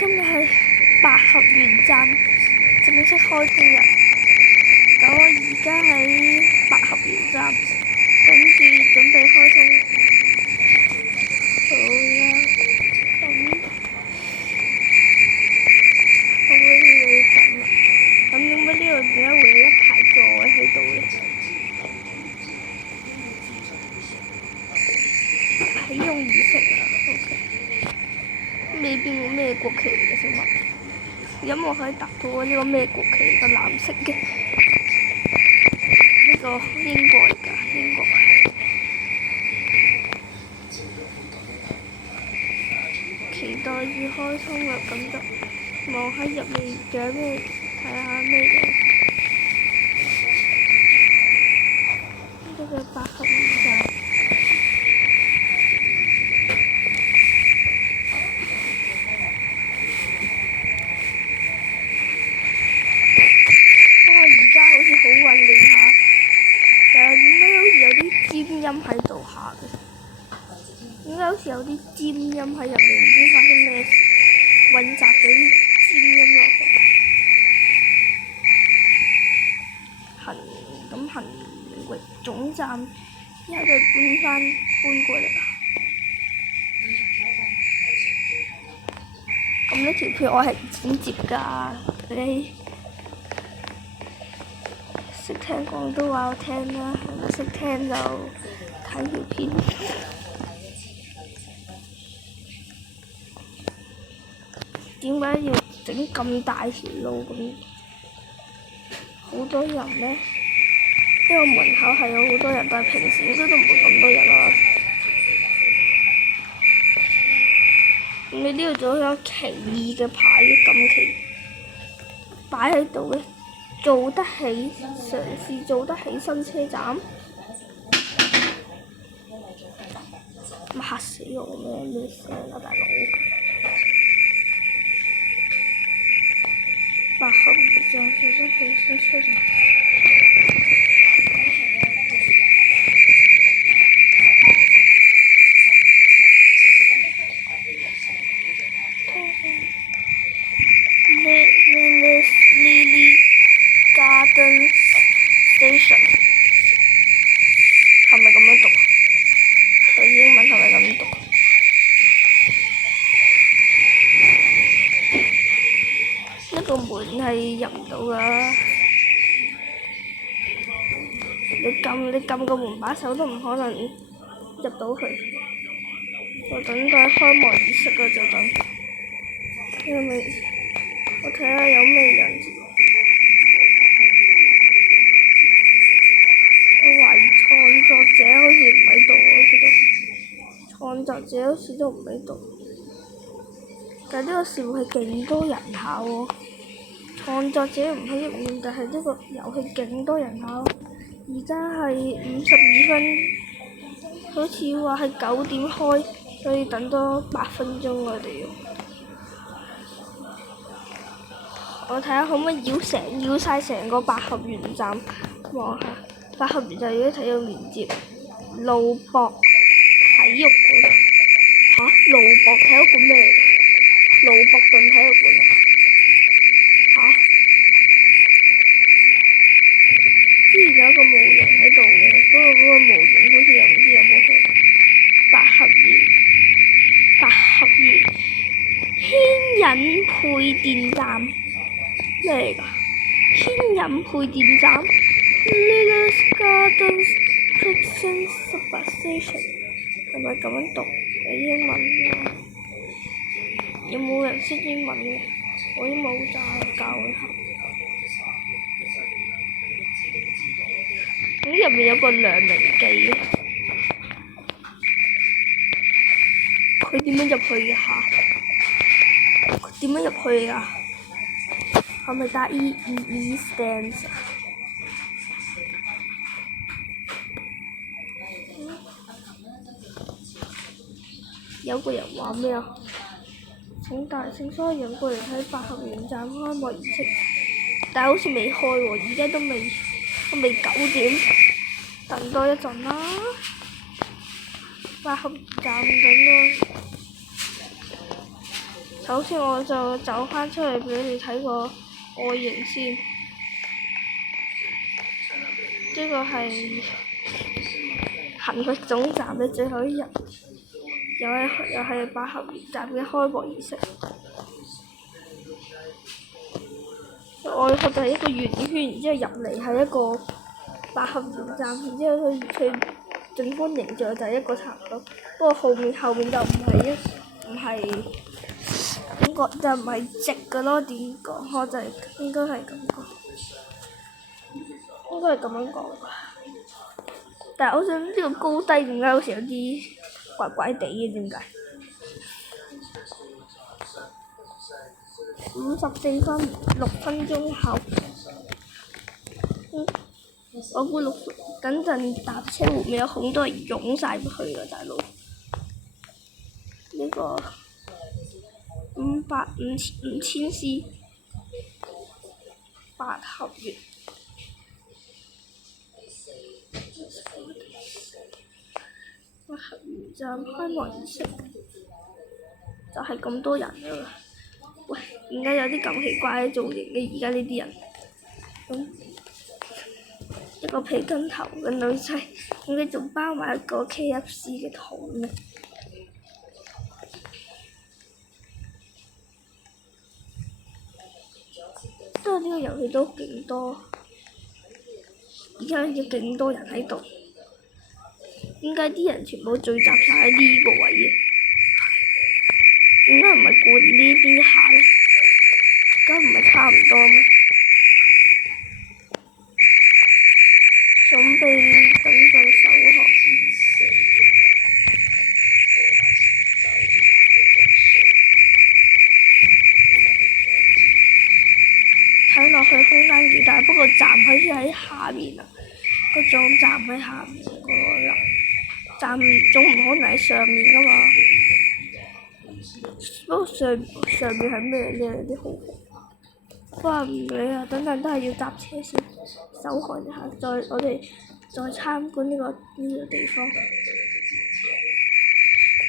今日係百合園站正式開通日，咁我而家喺百合園站等住準備開通。好啦，咁我呢度要等啦。咁點解呢度點解會有一排座位喺度嘅？啟用儀式啊 ，OK。呢邊個咩國旗嚟嘅小麥？有冇可以答到我呢個咩國旗？個藍色嘅呢個英國嚟㗎，英國。期待住開通啦，咁就望喺入面仲有咩，睇下咩嘢。呢個叫百合園站。好混亂下，但係點解好似有啲尖音喺度下嘅？點解好似有啲尖音喺入面？唔知發生咩事，混雜咗啲尖音落去。行域總站依家就搬過嚟啦。咁呢條片我係剪接㗎，你識聽廣東話我聽啦，唔識聽就睇條片。點解要整咁大條路咁？好多人呢？呢個門口係有好多人，但係平時應該都唔會咁多人啦。你呢度仲有奇異嘅牌，咁奇擺喺度嘅。做得起，嘗試做得起新車站，嚇死我咩事啊大佬！百合園站做得起新車站。Lily Garden Station 係咪咁樣讀？佢英文係咪咁讀？呢個門係入唔到㗎，你撳個門把手都唔可能入到去。我等待開幕儀式啊，就等。因為我睇下有咩人。我懷疑創作者好似唔喺度喎，創作者好似都唔喺度。但係呢個事務係勁多人下喎，創作者唔喺入面，但係呢個遊戲勁多人下。而家係52分，好似話係9點開，所以等多8分鐘我哋要。我睇下可唔可以繞晒成個百合園站望下。百合園站如果睇到連接路博體育館嚇，路博體育館咩嚟㗎？路博頓體育館啊嚇！之前有一個模型喺度嘅，不過嗰個模型好似又唔知有冇去。百合園牽引配電站咩嚟㗎？牽引配電站？Lily Garden Station 係咪咁樣讀？英文啊？有冇人識英文嘅？我啲冇咋，教佢下。咁入面有個良民記嘅，佢點樣入去㗎嚇？佢點樣入去㗎？係咪打 E stands 啊？有個人話咩啊？請所有人過嚟睇百合園站開幕儀式，但係好似未開喎，而家都未9點，等多一陣啦。百合園站等多首先我就走返出嚟俾你睇個外形先。呢個係行域總站嘅最後一日，又係百合園站嘅開幕儀式。外殼就係一個圓圈，然之後入嚟係一個百合園站，然之後佢正方形狀就係一個塔咯。不過後面就唔係點講，就唔係直嘅咯。點講？我就係應該係咁講，應該係咁樣講。但係我想呢個高低點解好似有啲怪怪地嘅？點解？54分6分鐘後，我估等陣搭車會唔會有好多人湧晒入去啊，大佬？呢個5000 C 百合園。百合園站開幕儀式就係咁多人啊！喂，點解有啲咁奇怪嘅造型嘅？而家呢啲人，一個皮筋頭嘅女仔，點解仲包埋一個 KFC 嘅肚呢？不過呢個遊戲都勁多，而家有勁多人喺度。點解啲人全部聚集晒喺呢個位嘅？點解唔係過呢邊下呢？咁唔係差唔多咩？準備等陣首學。睇落去空間幾大，不過站好似喺下面啊！個總站喺下面個啦，站總唔可能喺上面㗎嘛。不過上面係咩呢？有啲好奇。不過唔理啊，等陣都係要搭車先，首看一下，我哋再參觀呢個地方。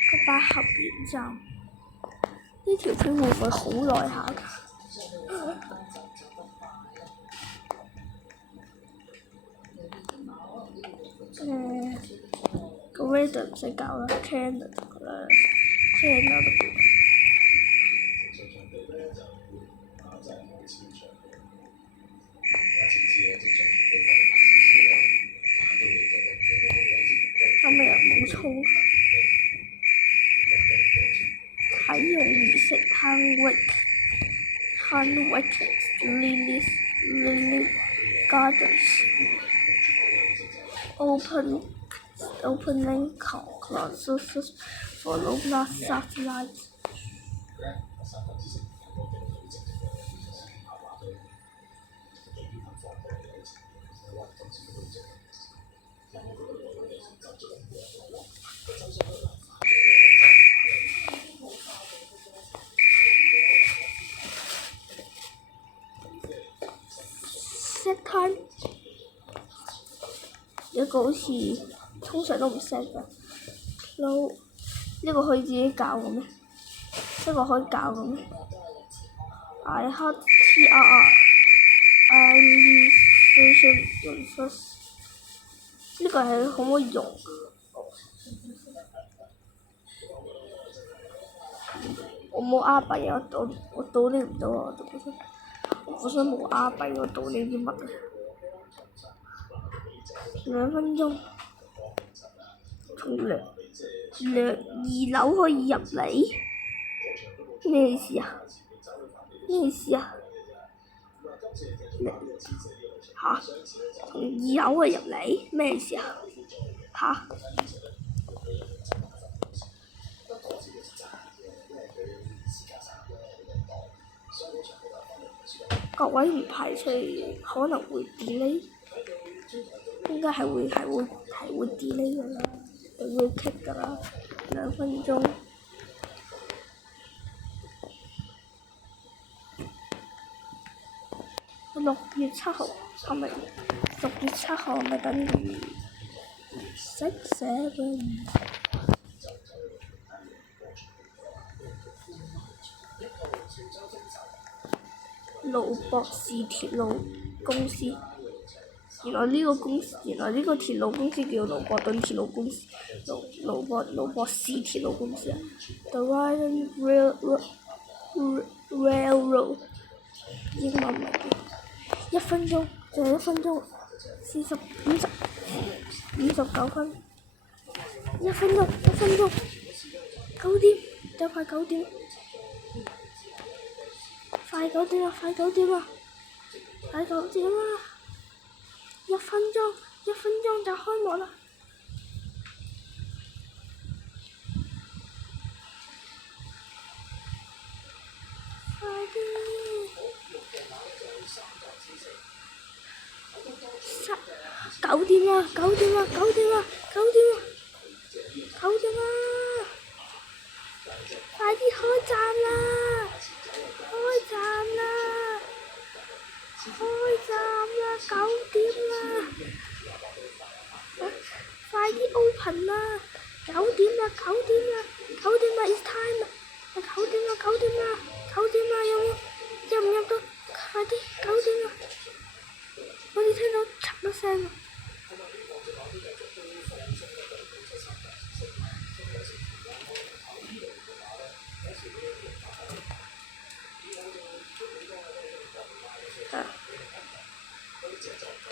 個百合園站，呢條片會唔會好耐下㗎？個 radar 唔使搞啦 ，Canada 得㗎啦 ，Canada。今日冇衝，體育儀式 Hanwick Lily Gardens opening classes for lunar satellites。set time 有個好似通常都唔 set 㗎 ，close 呢個可以自己校嘅咩？呢個可以校嘅咩 ？I have TRR。呢個係可唔可以用？我冇R幣啊！我倒你唔到啊！我本身冇R幣，我倒你啲乜啊？2分鐘，從2樓可以入嚟？咩意思啊？咩意思啊？嚇！從2樓可以入嚟？咩意思啊？嚇！各位唔排除可能會 delay， 應該係會 delay 㗎啦，係會 kick 㗎啦，2分鐘。6月7號係咪？6月7號咪等於6、7盧博士鐵路公司。原來呢個鐵路公司叫盧博頓鐵路公司，盧博士鐵路公司啊。The Ryan Railroad 英文名，1分鐘就係1分鐘，59分，1分鐘，9點就快9點，快9點啦！1分鐘就開幕啦！快啲！9點啦！快啲開站啦！9點啦！快啲 open 啦！9點啦！It's time 啦！9點啦！入唔入到？快啲！9點啦！我哋聽到嚓一聲啊！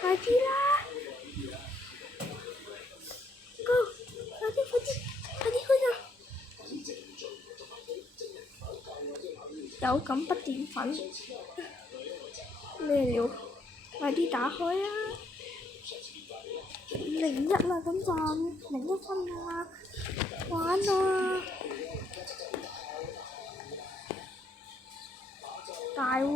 快啲啦！Go！快啲開站！有咁不澱粉咩料？快啲打開啊！01啦，咁就01分啦，玩啊！大鑊！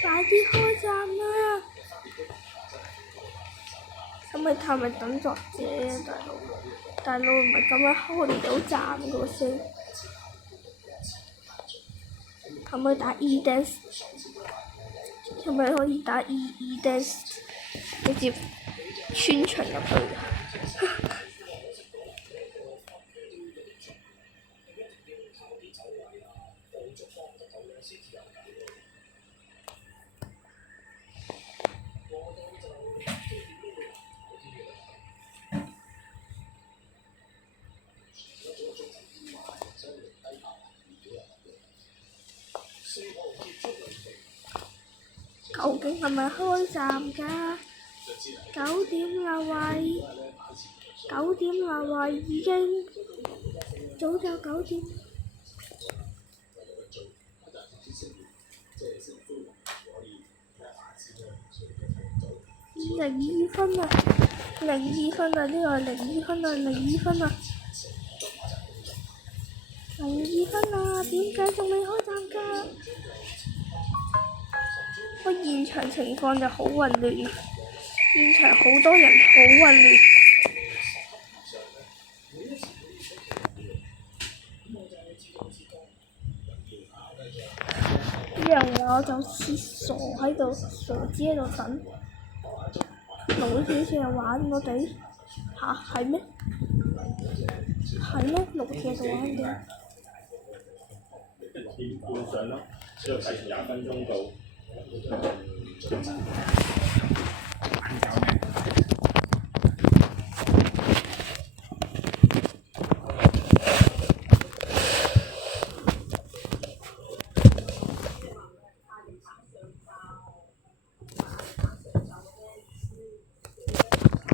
快啲開站啦！係咪等作者啊，大佬唔係咁樣開唔到站個聲，係咪打 E-Dance？ 係咪可以打 E-Dance 直接穿牆入去㗎？究竟係咪開站㗎？9點啦喂！9點啦喂！已經早就9點。02分啊！02分啊！呢個係02分啊！02分啊！02分啊！點解仲未開站㗎？個現場情況就好混亂，現場好多人，好混亂。啲人話我就似傻喺度，傻子喺度等，老少少人玩我哋吓？係咩？老鐵喺度玩嘅。1點半上咯，之後10 20分鐘到。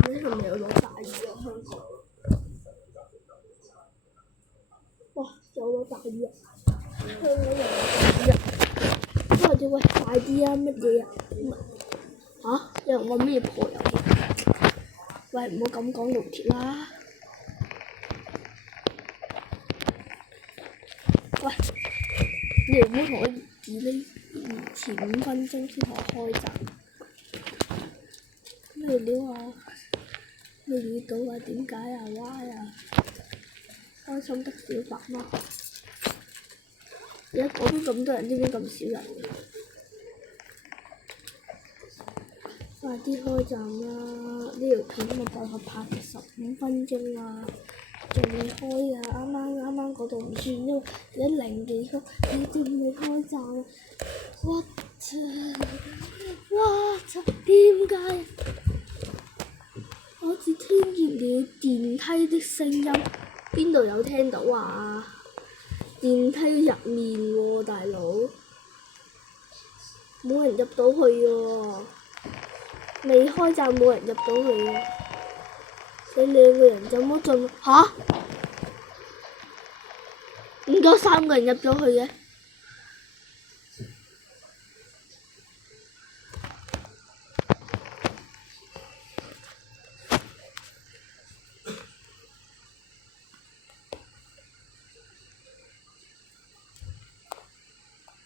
你係咪有落大雨啊？香港？哇！有落大雨啊！香港又有大雨啊！喂，快啲啊！乜嘢啊？有人話咩破遊戲？喂，唔好咁講老鐵啦！喂，你唔好同我delay前5分鐘先同我開站。咩料啊？咩遇到啊？點解啊？Why啊？開心的小白貓。而家講咗咁多人，點解咁少人嘅？快啲開站啦！呢條片咪大概拍咗15分鐘啦，仲未開啊！啱啱嗰度唔算，因為一零幾分，你仲未開站啊！What？點解？好似聽見了電梯的聲音，邊度有聽到啊？電梯入面喎，大佬，冇人入到去喎，未開站冇人入到去喎，你兩個人怎麼進？嚇？點解3個人入咗去嘅？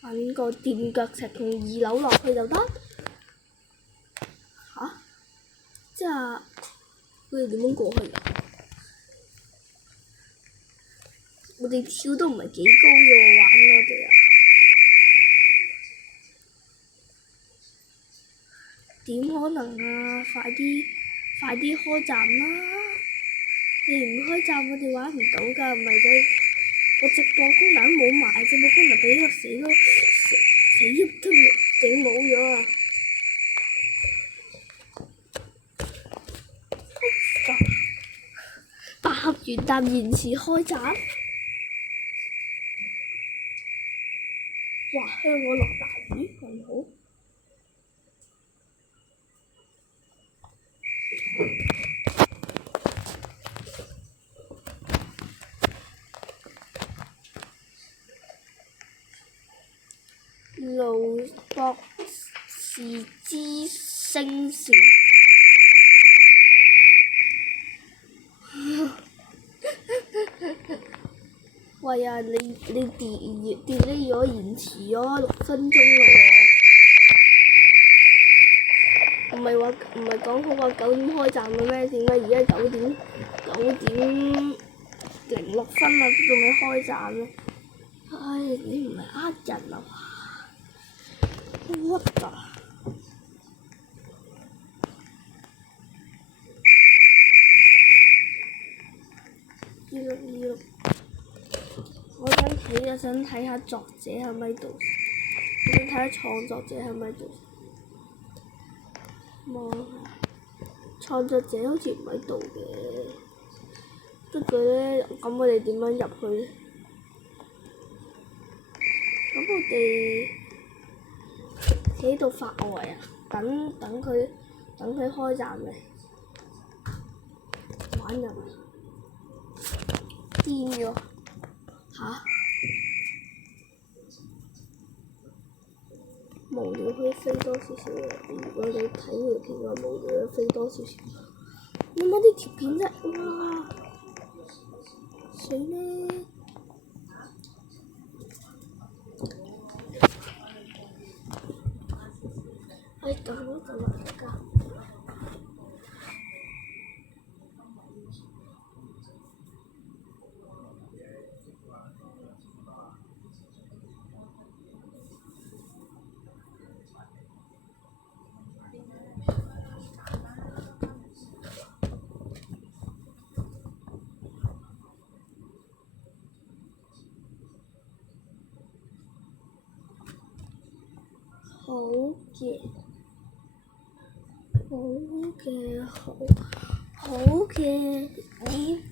揾個墊腳石從2樓落去就得？嚇？即係佢哋點樣過去㗎？我哋跳都唔係幾高嘅喎，玩我哋啊！點可能啊！快啲開站啦！你唔開站，我哋玩唔到㗎，唔係就我直播功能冇埋，直播功能俾我死咗都整冇咗啊！8盒元旦延遲開站，哇！香港落大雨，咁好。盧博士之星時，喂呀！你 delay 咗延遲咗6分鐘嘞喎，唔係講好話9點開站嘅咩？點解而家9點06分啦，都仲未開站咧？唉，你唔係呃人啊嘛？What the？26，我想睇下作者喺咪度，我想睇下創作者喺咪度。望下，創作者好似唔喺度嘅，不過咧，咁我哋點樣入去咧？咁我哋喺度發呆啊！等佢開站嚟玩人啊！癲咗嚇！無聊可以飛多少少嘅，如果你睇條片嘅話，無聊可以飛多少少。你冇呢條片啫，哇！水呢？等我等下。好嘅，點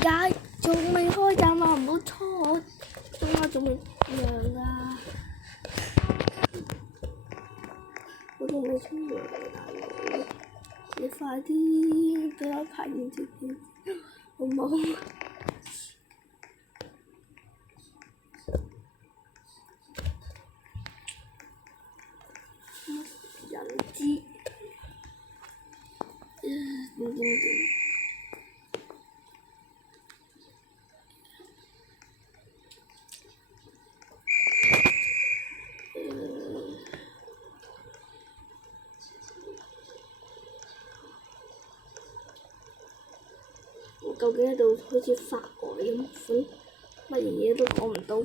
解仲未開站啊？唔好拖我，仲未陽啊！我仲未沖涼啊，大佬！你快啲俾我拍完條片，好唔好？人知。我究竟喺度好似發呆咁款，乜嘢都講唔到。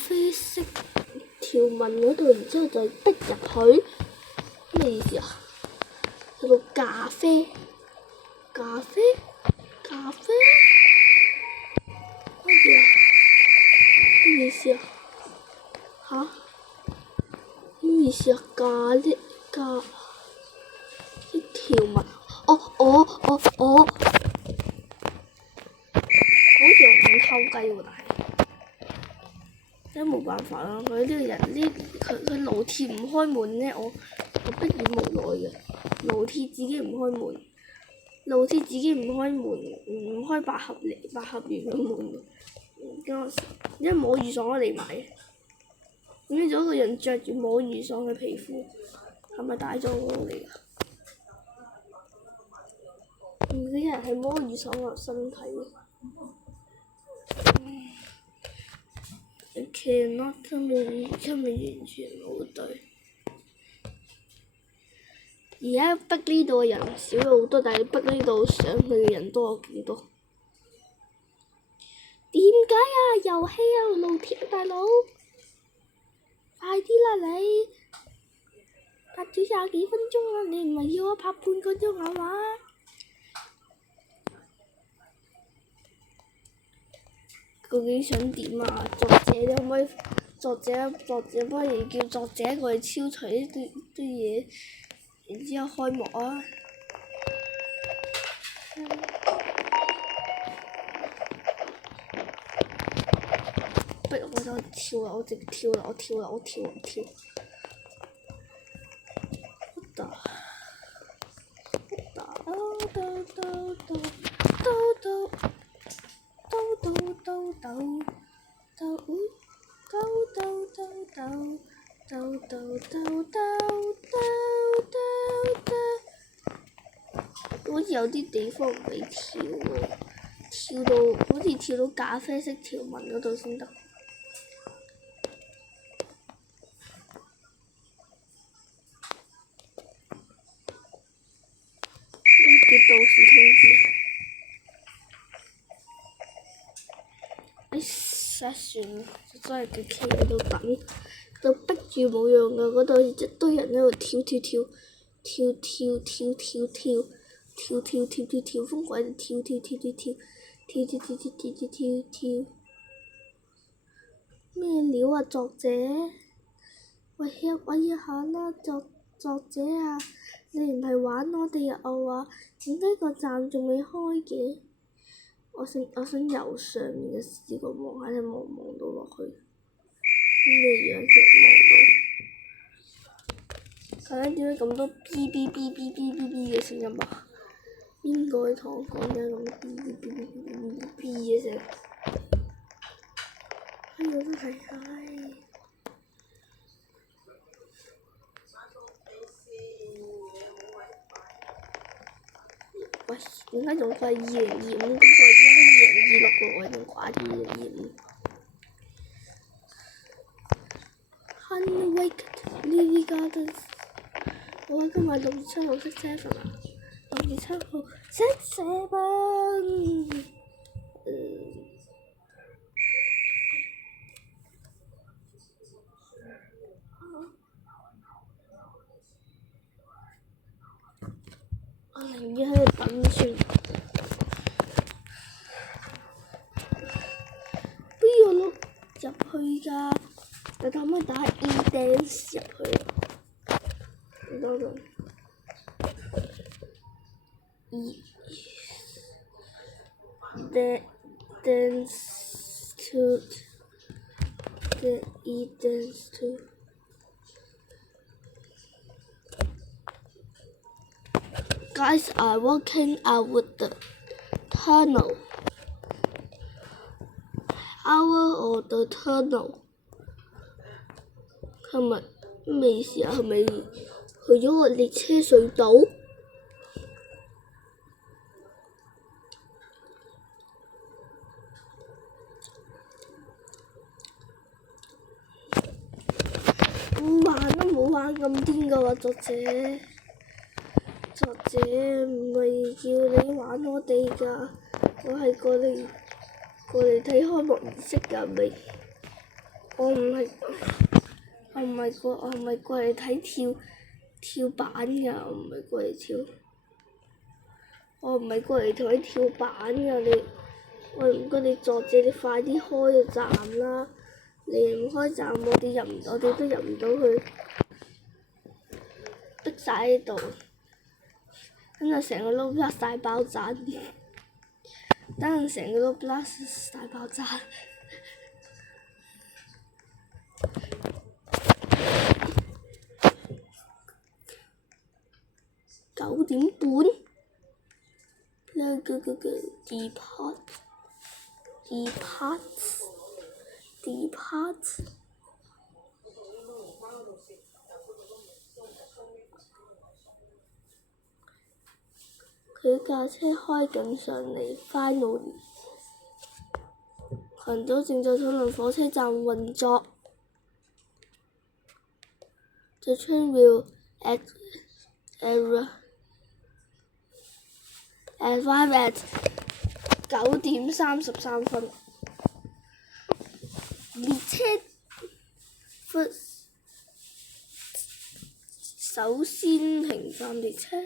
啡色條紋嗰度，然之後就滴入去，咩意思啊？叫做咖啡，乜嘢啊？咩意思啊？嚇？咩意思啊？咖喱條紋，好似唔偷雞喎，但係冇辦法啦。佢呢個人佢老鐵唔開門咧，我迫於無奈嘅。老鐵自己唔開門，唔開百合園嘅門。因為摸魚爽嚟買，變咗個人着住摸魚爽嘅皮膚，係咪大咗我嚟㗎？啲人係摸魚爽嘅身體。cannot 今日完全冇對。而家逼呢度嘅人少咗好多，但係逼呢度上去嘅人多咗幾多？點解啊？遊戲啊，老鐵大佬，快啲啦你！拍咗廿幾分鐘啦，你唔係要我拍半個鐘係嘛？究竟想點啊？作者可唔可以？作者不如叫作者過嚟消除呢啲嘢，然之後開幕啊！不如我就跳啦！我直跳啦！我跳！好似有啲地方唔俾跳喎，好似跳到咖啡色條紋嗰度先得。叫到時通知。算啦，真係叫企喺度等，就逼住冇用㗎。嗰度一堆人喺度跳，瘋鬼跳，咩料啊作者？喂一下啦，作者啊！你唔係玩我哋啊？我話點解個站仲未開嘅？我想由上面嘅視角望下，你望唔望到落去？咩樣嘅望到？究竟點解咁多嗶嘅聲音啊？邊個同我講緊咁多嗶嘅聲？我都係喂，點解仲快2025？嗰個而家都2026喎，我仲掛住2025。Honey，wake Lily Gardens。我今日6月7號識 7啊！6月7號識7。我寧願喺度等算。邊個碌入去㗎？你可唔可以打 E-dance 入去啊？等陣。E-dance to Guys are walking out with the tunnel. Out of the tunnel. 係咪咩意思啊？係咪去咗個列車隧道？唔玩都冇玩咁癲㗎喎，作者唔係叫你玩我哋㗎，我係過嚟睇開幕儀式㗎，未？我唔係過嚟睇跳板㗎，我唔係過嚟跳板㗎，喂，唔該你作者，你快啲開個站啦！你唔開站，我哋都入唔到去，逼晒喺度，等陣成個 Roblox 大爆炸，9點半，depart。佢架車開緊上嚟 ，finally。群組正在討論火車站運作。The train will arrive at 9:33。列車首先停站列車。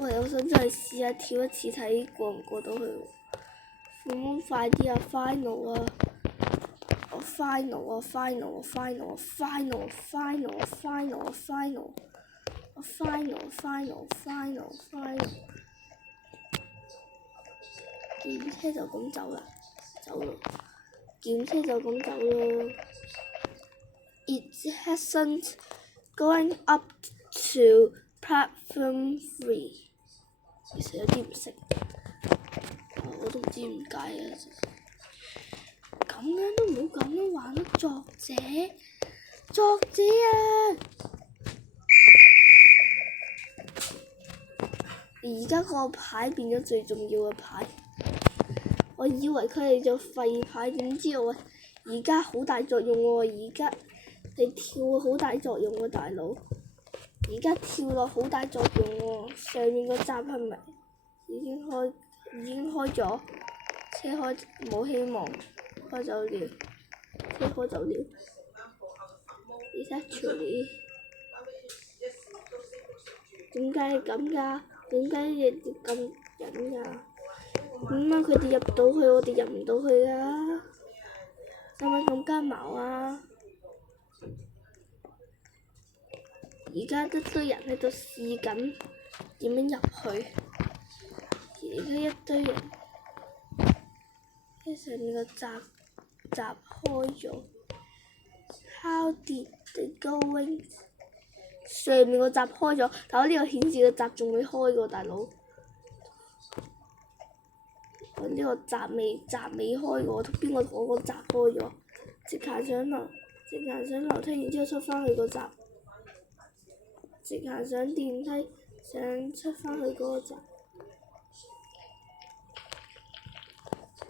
喂，我想真係試下跳一次睇過唔過到去喎。快啲啊 ！final 啊！我 final 啊 ！final 啊 ！final 啊 ！final 啊 ！final 啊 ！final 啊 ！final 啊 ！final final final final。檢車就咁走啦，檢車就咁走咯。It hasn't going up to platform 3。其實有啲唔識，我都唔知點解啊！咁樣都唔好咁樣玩，作者啊！而家個牌變咗最重要嘅牌，我以為佢係做廢牌，點知我而家好大作用喎！而家你跳好大作用喎，大佬！而家跳落好大作用喎，上面個閘係咪已經開咗？車開冇希望，開走了，車開走了。Exactly。點解係咁㗎？點解你哋咁忍㗎？點解佢哋入到去，我哋入唔到去啊？使唔使咁加矛啊？而家一堆人喺度試緊點樣入去，而家一堆人喺上面個閘開咗。How did they go in？ 上面個閘開咗，但我呢個顯示個閘仲未開喎，大佬。我呢個閘未開喎，邊個講個閘開咗？直行上樓梯，然之後出返去個閘。直行上電梯，出返去嗰個閘。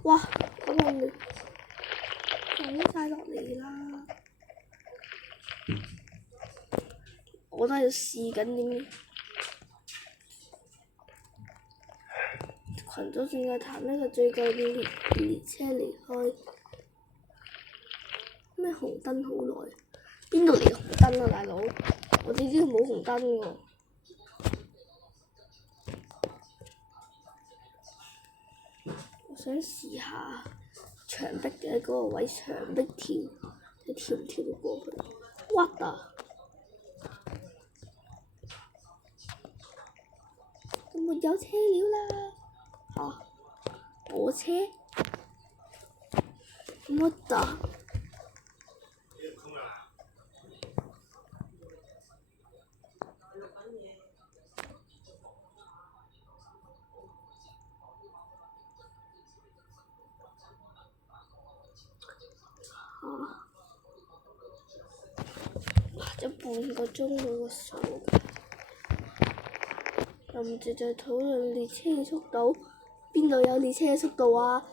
哇！咁我哋走晒落嚟啦！我都喺度試緊點。群組正在談呢個最舊嘅列車離開。咩紅燈好耐？邊度嚟紅燈啊，大佬？我哋呢度冇紅燈喎。我想試下牆壁嘅嗰個位，牆壁跳，睇跳唔跳得過去。What 啊！咁我有車了啦！我車？What 啊！拍咗半個鐘嗰個數，又唔直在討論列車嘅速度，邊度有列車嘅速度啊？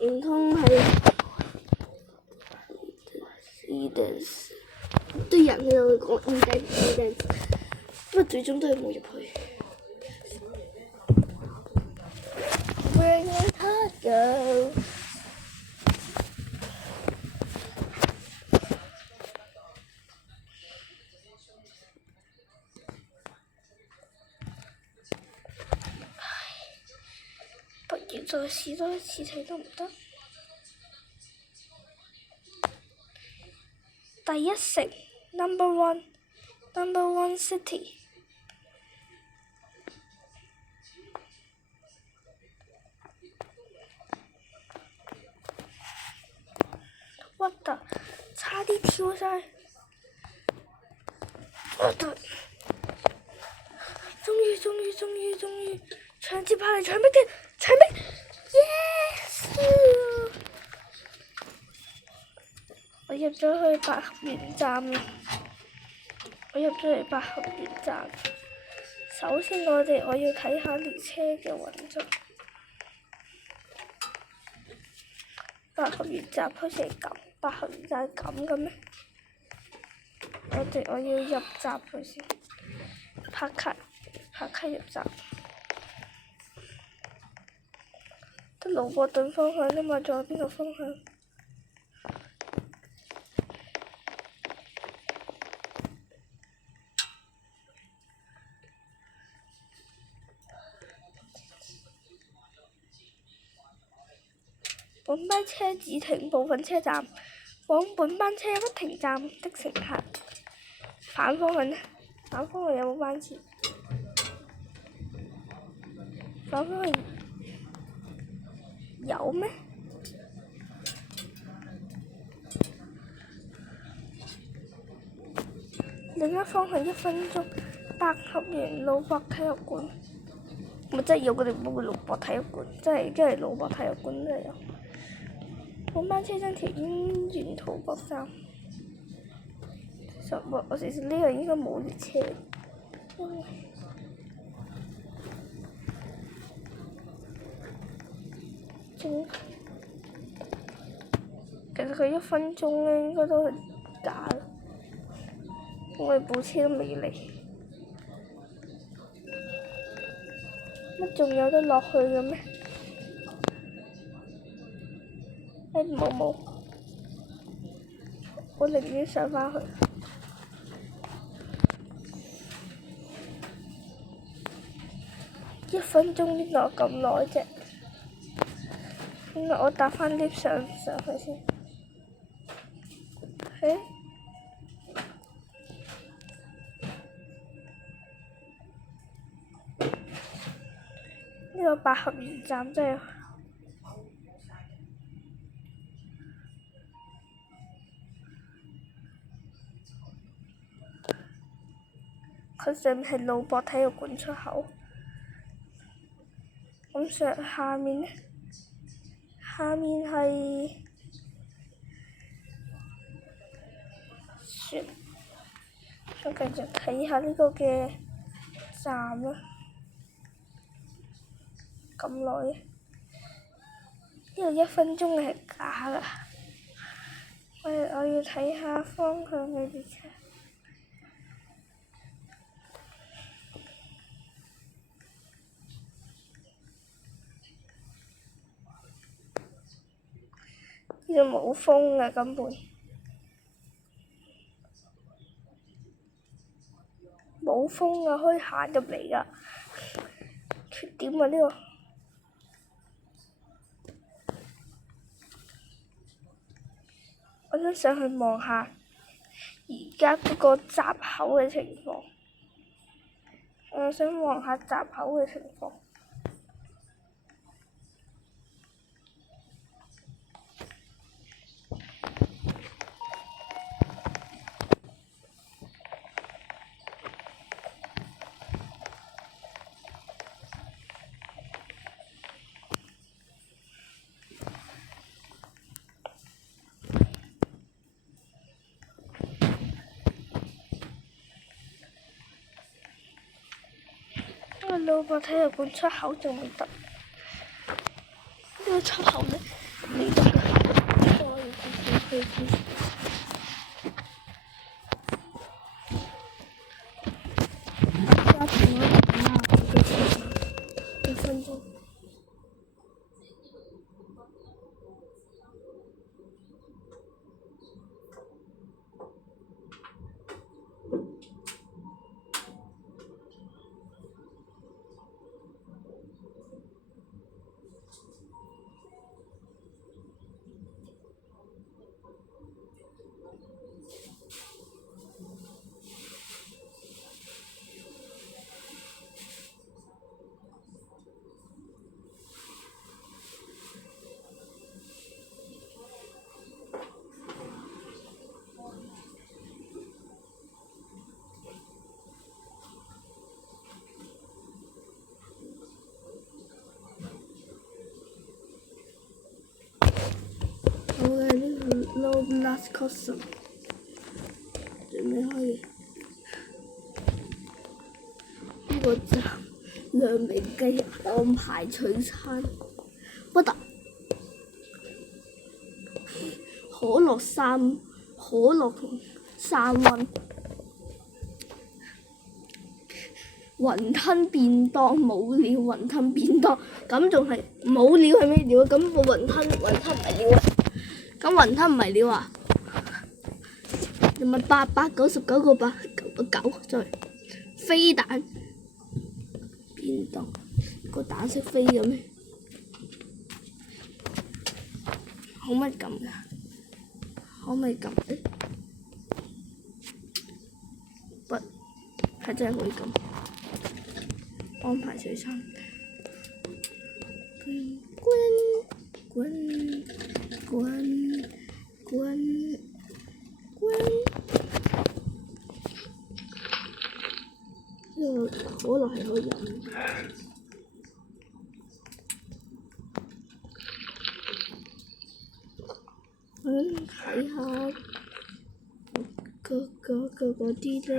唔通係？Edens 堆人喺度講 Edens， 不過最終都係冇入去。go。不如再試多一次睇得唔得？第一城 ，Number One City。What the？差啲跳晒！我得！終於，搶接下嚟，搶逼！Yes！我入咗去百合園站啦！我入咗嚟百合園站。首先我要睇下列車嘅運作。百合園站好似係咁，百合園站係咁嘅咩？我要入閘佢先，拍卡入閘。得盧伯頓方向啫嘛，仲有邊個方向？本班車只停部分車站，往本班車不停站的乘客。反方向呢？反方向有冇班次？反方向有咩？另一方向1分鐘，百合園魯博體育館。咪真係有佢哋冇魯博體育館，真係魯博體育館真係有。本班車將停沿途各站。其實呢個應該冇列車，因為其實佢1分鐘咧應該都係假嘅，因為部車都未嚟。乜仲有得落去嘅咩？冇，我寧願上返去。1分鐘邊度有咁耐啫？我搭返 lift 上去先。呢個百合園站真係〜佢上面係魯博體育館出口，咁下面呢？下面係船。我繼續睇下呢個嘅站啦。咁耐，呢個1分鐘係假㗎。我要睇下方向嘅列車。呢度冇風啊，根本冇風啊，可以行入嚟㗎。缺點啊呢個，我想上去望下而家嗰個閘口嘅情況。我想望下閘口嘅情況。魯博體育館出口仲未得，呢個出口呢未得㗎，我要自己去先。加停咗1分鐘。Download last custom。準備開嘅。呢個站兩名雞安排取餐。不得。可樂同三溫。雲吞便當冇料，雲吞便當咁仲係冇料係咩料啊？咁個雲吞唔係料啊？咁雲吞唔係料啊？你咪899個899再飛蛋便當個蛋識飛嘅咩？可唔可以撳㗎？可唔可以撳？不係真係可以撳。安排取餐。呢個可樂係可以飲。睇下嗰啲咧。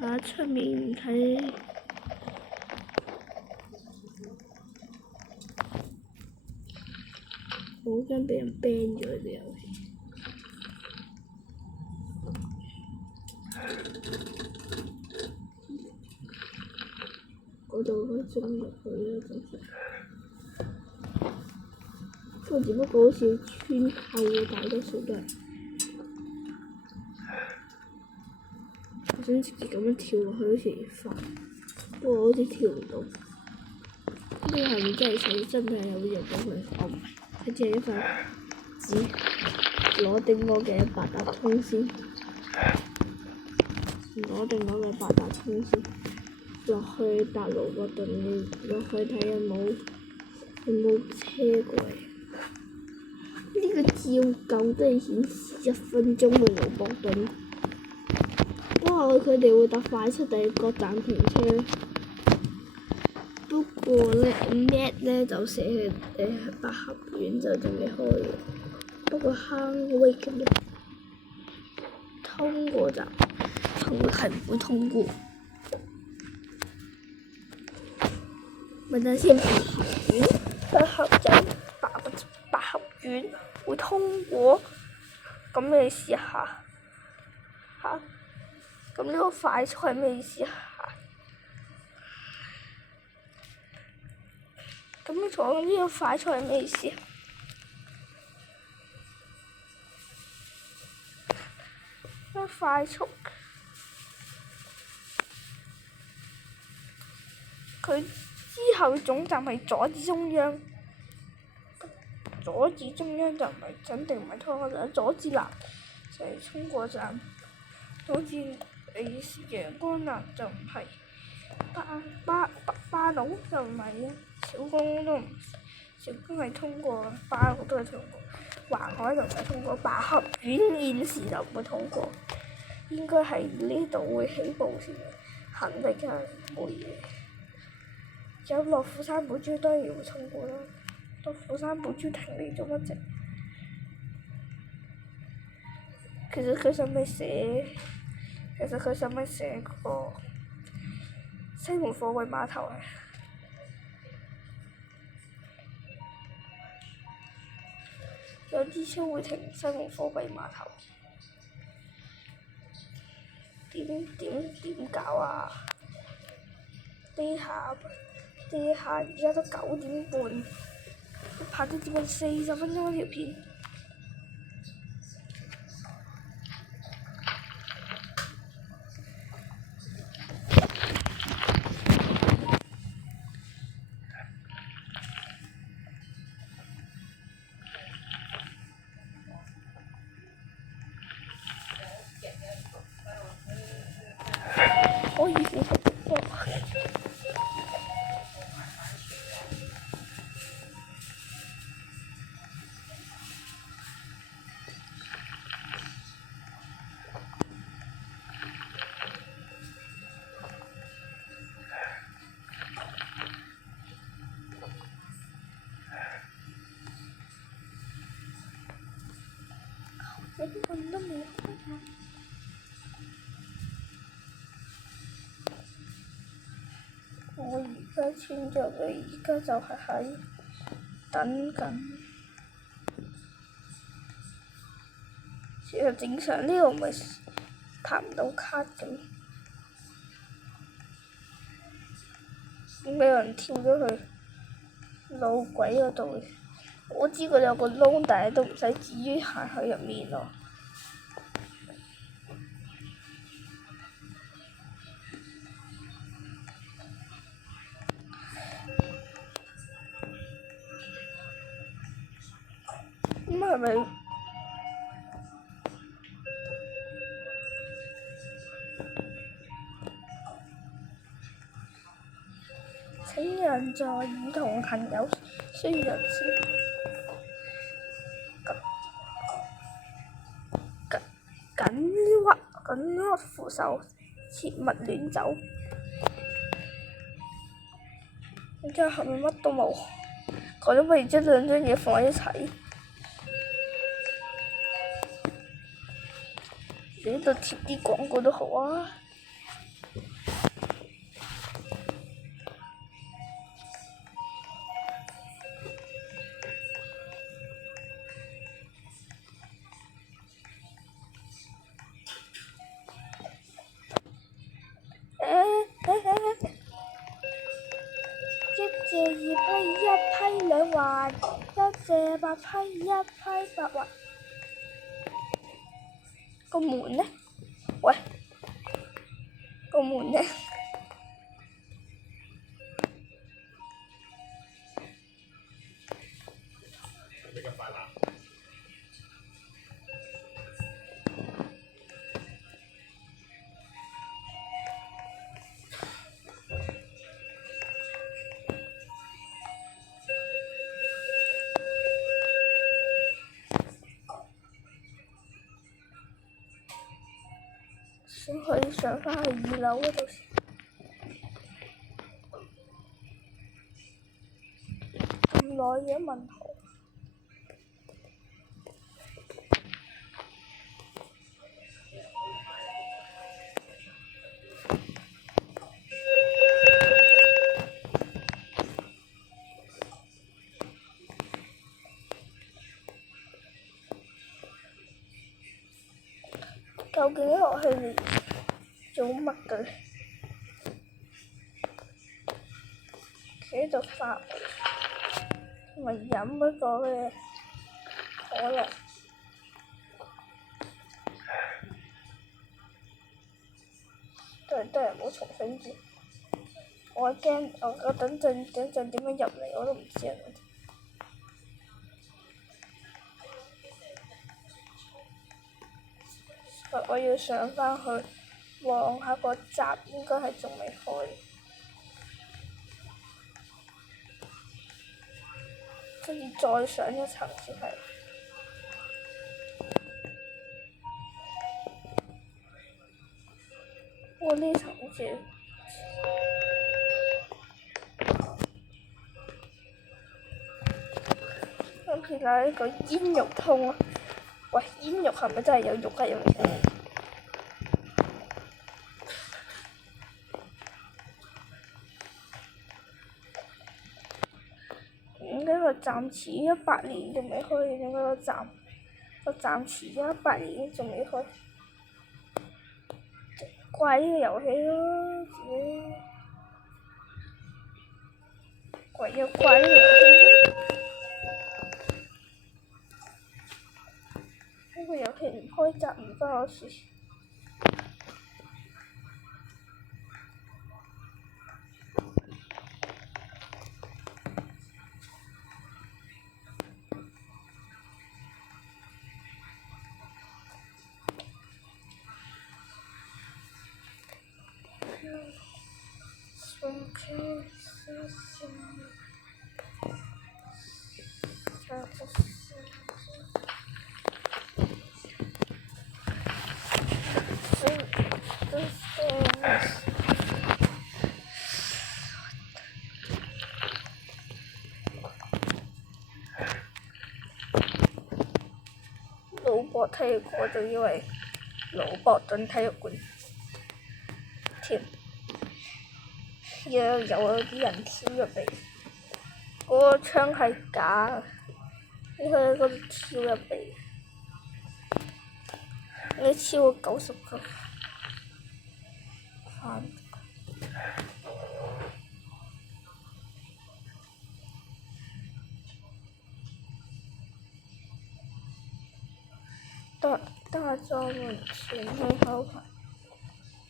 喺出面睇，好驚俾人 ban 咗呢個遊戲。嗰度可以進入去啦，真係。不過只不過好似穿透嘅大多數都係。我想直接咁樣跳落去好似快，不過好似跳唔到。呢個係咪真係寫真係有入到去？哦，唔係，佢只係一塊紙。攞定我嘅八達通先，攞定我嘅八達通先，落去達盧嗰度，落去睇有冇車過嚟。呢個照舊都係顯示1分鐘嘅盧博頓。哇！佢哋會搭快速第各站停車。不過咧 ，Net 咧就寫百合園就仲未開嘅。不過坑威咁樣通過站，係唔會通過。咪等先，百合園會通過，咁你試下嚇。咁呢個快速係咩意思啊？咁你講呢個快速係咩意思？咩快速？佢之後總站係左至中央，左至中央就唔係肯定唔係通過站，左至南就係通過站，左至陽光南就唔係，巴佬就唔係啊，小公都唔，小公係通過，巴佬都係通過，環海就唔係通過，百合園現時就唔會通過，應該係呢度會起步先，肯定係冇嘢。有樂富山寶珠當然會通過啦，樂富山寶珠停嚟做乜啫？其實佢想咪寫嗰個西門貨櫃碼頭啊？有啲車會停西門貨櫃碼頭，點搞啊？呢下而家都9點半，拍咗接近40分鐘一條片。可以符合直播。瞓都未開啊！我而家穿着嘅，而家就係喺等緊。其實正常呢個唔係拍唔到卡嘅，點解有人跳咗去路軌嗰度？我知佢有個窿，但係都唔使至於行去入面咯。咁係咪？請人在兒童行有需要人士緊握扶手，切勿亂走。然之後後面乜都冇，我都不如將兩張嘢放喺一齊。你呢度貼啲廣告都好啊。一借二批，一批兩還；一借八批，一批八還。個門呢？喂，個門呢？先可以上返去2樓嗰度先。咁耐嘅問號。究竟落去嚟做乜嘅？企喺度發呆，咪飲嗰個嘅可樂。都係唔好重新住。我驚，我等陣點樣入嚟我都唔知啊！我要上返去望下個閘，應該係仲未開，跟住再上一層先係。我呢層住，跟住睇呢個煙肉通啊！喂，煙肉係咪真係有肉喺入面？點解個站遲100年仲未開？點解個站遲100年仲未開？怪呢個遊戲咯，自己唯有怪呢個遊戲。呢個遊戲唔開閘唔關我事。過體育館，我仲以為羅伯頓體育館添，有啲人跳入嚟，嗰個窗係假，你可以喺嗰度跳入嚟，你超過90個翻。大狀門前去後排，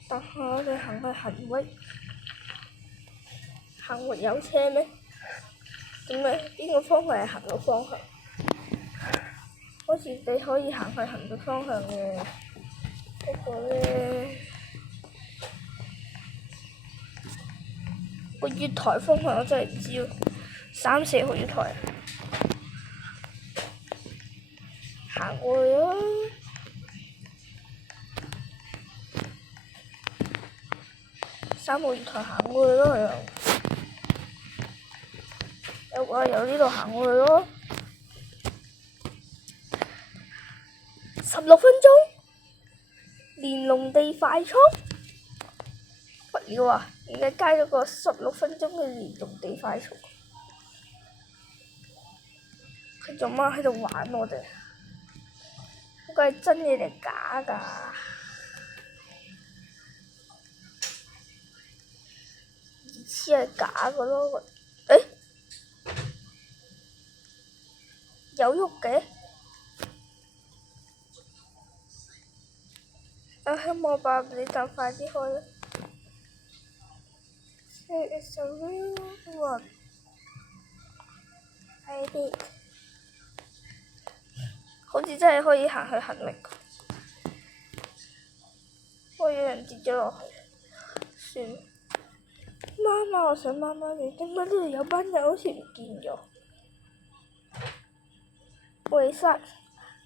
但係我哋行去行域有車咩？點解邊個方向係行嘅方向？好似你可以行去行嘅方向嘅嗰個咧，個月台方向我真係唔知喎，3、4號月台，行過去咯。3號月台行過去咯，由呢度行過去咯。16分鐘，連儂地快速，不了啊！而家加咗個16分鐘嘅連儂地快速，佢做乜喺度玩我哋？嗰個係真嘢定假㗎？似係假嘅咯，誒，有喐嘅，我希望爸你就快啲開啦。It's a real one, I think。好似真係可以行去行力，我有人跌咗落去，算。媽媽，我想媽媽你，點解呢度有班人好似唔見咗？喂，Sir，呢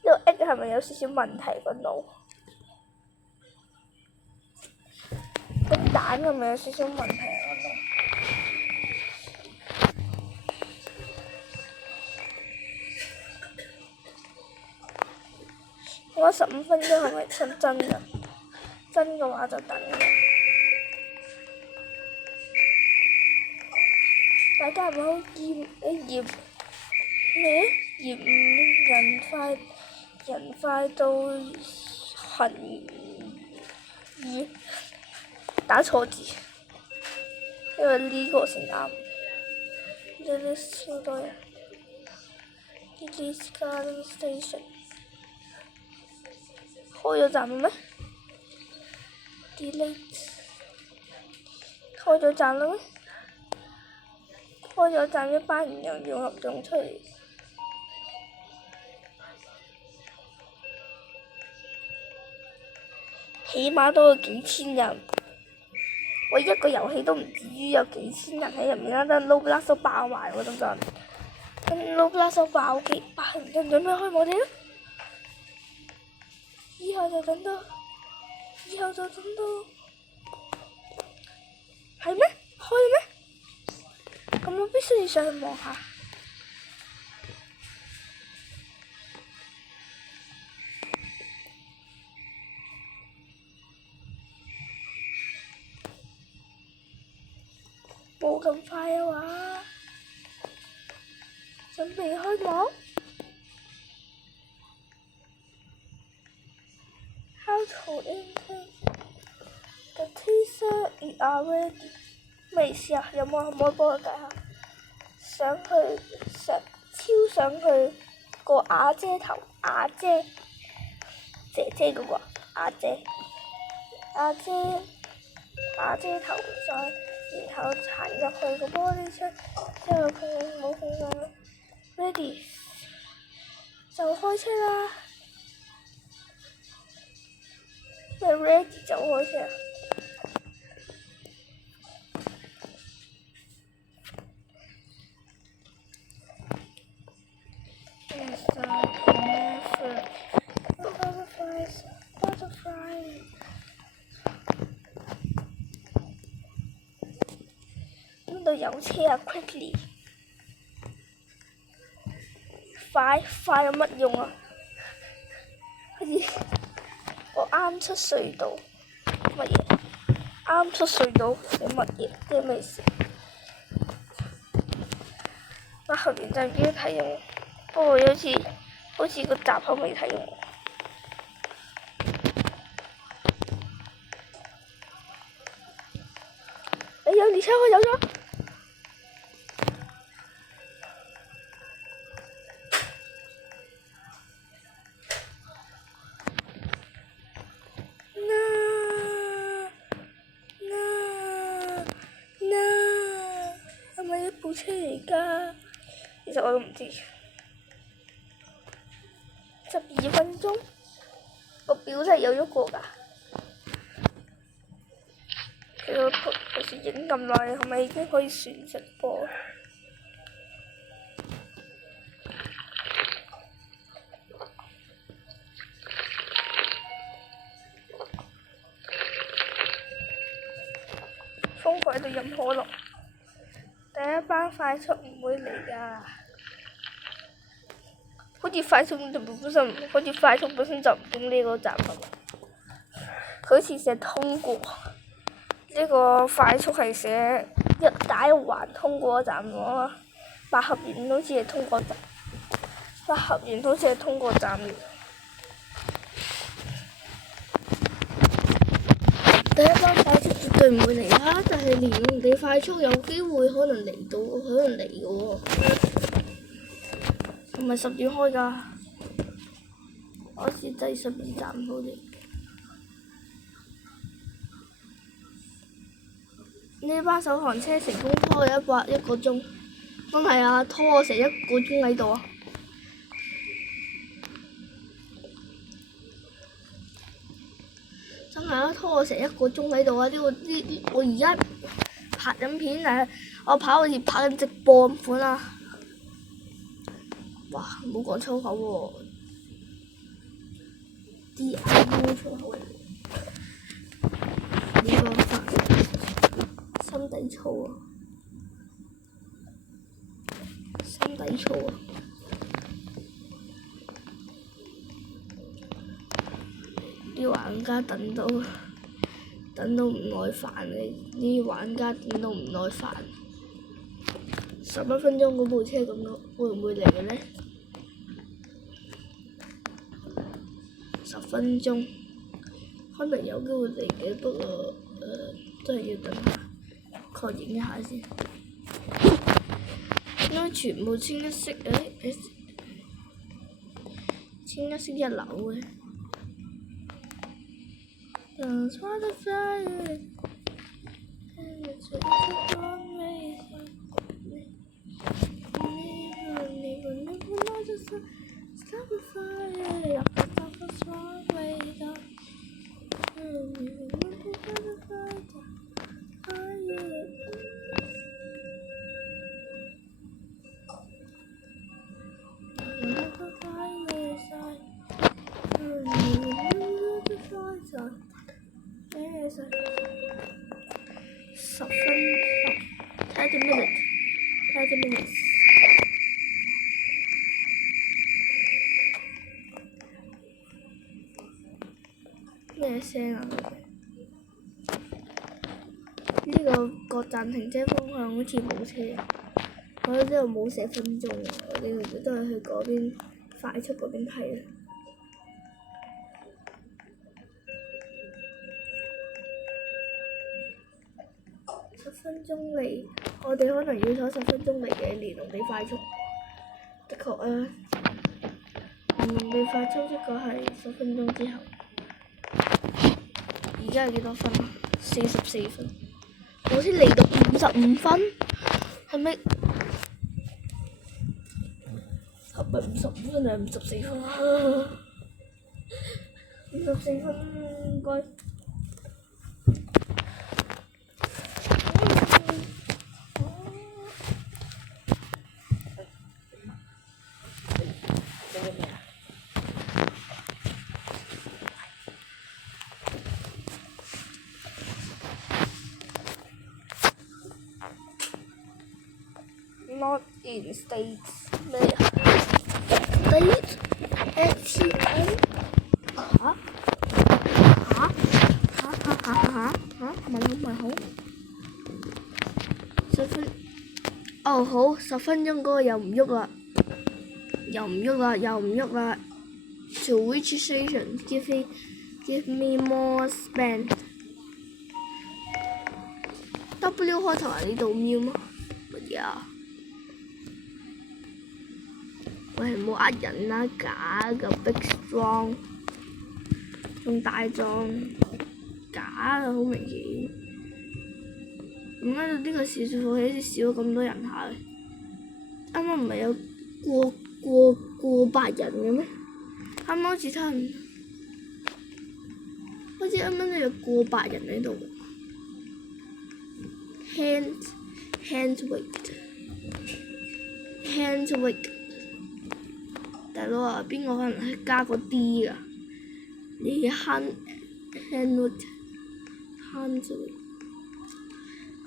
個 X 係咪有少少問題個腦？個蛋係咪有少少問題個腦？我15分鐘係咪出真㗎？真嘅話就等嘅。大家係咪好嫌咩？嫌人快到行打錯字，因為呢個先啱。呢度超多人。This Garden Station 開咗站啦咩 ？Delete 開咗站啦咩？開咗站，一班人又湧入湧出嚟，起碼都有幾千人。我一個遊戲都唔至於有幾千人喺入面啦，等 Roblox 都爆埋喎，等陣。等 Roblox 爆幾百人準備開我哋啦！以後就等到，係咩？開咗咩？咁我必須要上去望下。冇咁快啊嘛！準備開幕。How to enter the teaser is already。咩意思啊？有冇可唔可以幫我解下？超上去個瓦遮頭，姐姐嗰個瓦遮頭再，然後行入去個玻璃窗，之後佢冇控制 ，ready 就開車啦！咩 ready 就開車啊？Butterfly。邊度有車啊 ？Quickly， 快有乜用啊？佢咦，我啱出隧道，乜嘢？啱出隧道係乜嘢？即係咩事？我後面就已經睇用，不過好似個閘口未睇用。哎呀！你車我有咗。係咪一部車嚟㗎？其實我都唔知。12分鐘，個表真係有喐過㗎。其實我平時影咁耐，係咪已經可以算直播？瘋狂喺度飲可樂。第一班快速唔會嚟㗎，好似快速本身就唔經呢個站係嘛？佢好似寫通過，呢個快速係寫一打一橫通過站喎，百合園好似係通過站，第一班快速絕對唔會嚟啦，但係連營地快速有機會可能嚟嘅喎，唔係10點開㗎，我是第12站好嚟。呢班首航車成功拖咗1個鐘，真係啊，拖我成1個鐘喺度啊！真係啊，拖我成1個鐘喺度啊！我而家拍緊片誒，我好似拍緊直播咁款啊！哇，唔好講粗口喎，啲眼冇粗口嚟。呢個心底粗啊！啲玩家等到唔耐煩，啲玩家等到唔耐煩。11分鐘嗰部車咁咯，會唔會嚟嘅呢？10分鐘，可能有機會嚟嘅，不過真係要等下確認一下先。應該全部清一色清一色1樓嘅。10分30 minutes。咩聲啊？呢個各站停車方向好似冇車，我呢度冇寫分鐘啊！我哋都係去嗰邊快速嗰邊睇啦。10分鐘嚟，我哋可能要坐10分鐘嚟嘅連龍地快速，的確啊，連龍地快速的確係10分鐘之後。而家係幾多分啊？44分，我先嚟到55分，係咪55分定係54分啊？54分應該。Not in states 咩啊？State ATM 問好。哦好，10分鐘嗰個又唔喐啦。To which station? Give me more spend. W 開頭係呢度喵嗎？乜嘢啊？喂，唔好呃人啦，假嘅 Big Strong， 仲大壯，假嘅好明顯。點解呢個時速好似少咗咁多人下嘅？啱啱唔係有過百人嘅咩？啱啱好似差唔多，好似啱啱都有過百人喺度。hand weight。大佬啊，邊個可能係加個 D 啊？你 hand weight。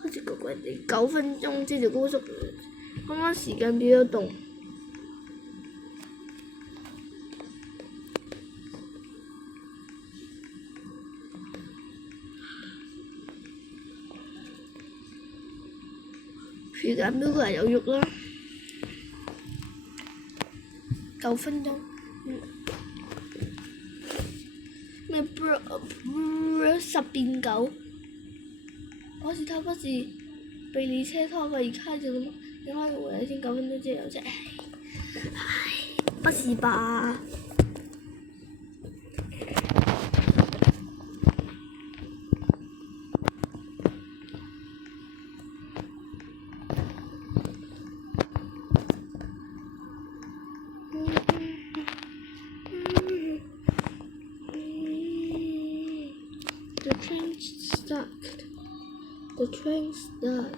好似個鬼地9分鐘即係高速，啱啱時間表有動。時間表係有喐啦，9分鐘。咩 10變9？我是他不是被你車拖過而開就咁，你開個回先9分鐘之後啫。唉，不是吧？The train stuck.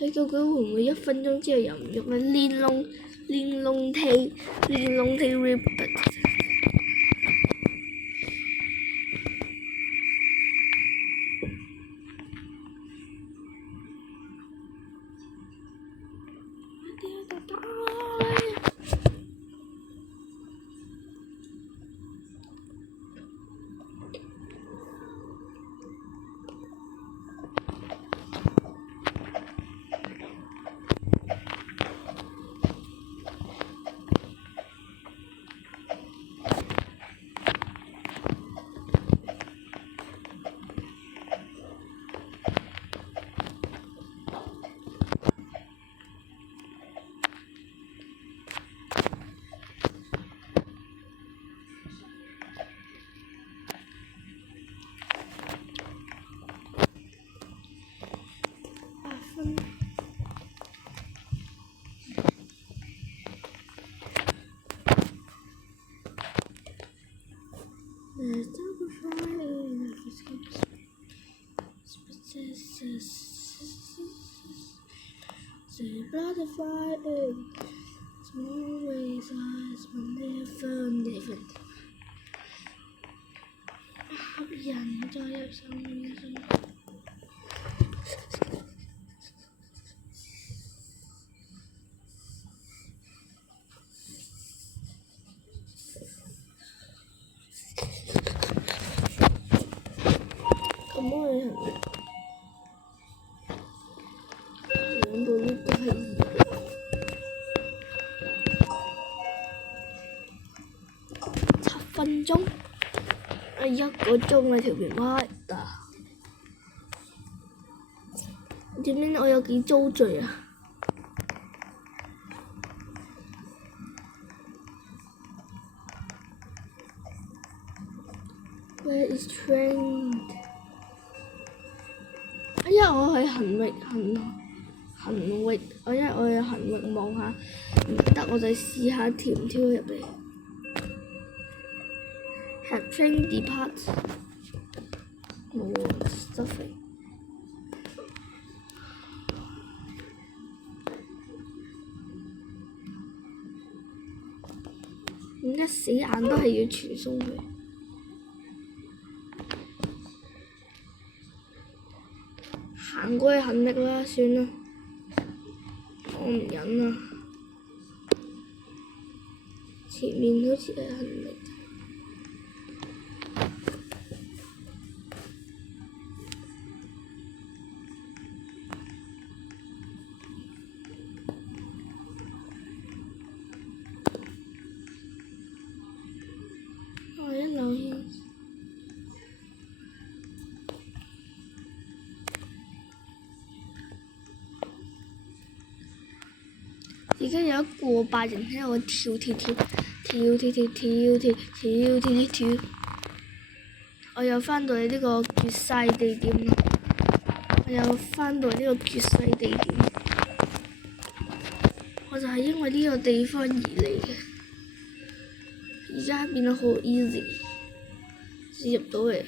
你究竟會唔會1分鐘之後又唔喐咧？連龍地 repeat。吸人再入手面上。咁我哋兩部 lift 都係2個，7分鐘。1個鐘啊條片開啊！點解我有幾遭罪啊？Where is train？ 哎呀，我去行域，我去行域望下，唔得我就試下跳唔跳入嚟。Have train depart？ 冇喎，執肥。點解死硬都係要傳送佢？行過去行力啦，算啦，我唔忍啦。前面好似係行李站。我一樓先。而家有一個白人喺度跳，我又翻到嚟呢個絕世地點啦！我就係因為呢個地方而嚟嘅，而家變得好 easy， 先入到嚟。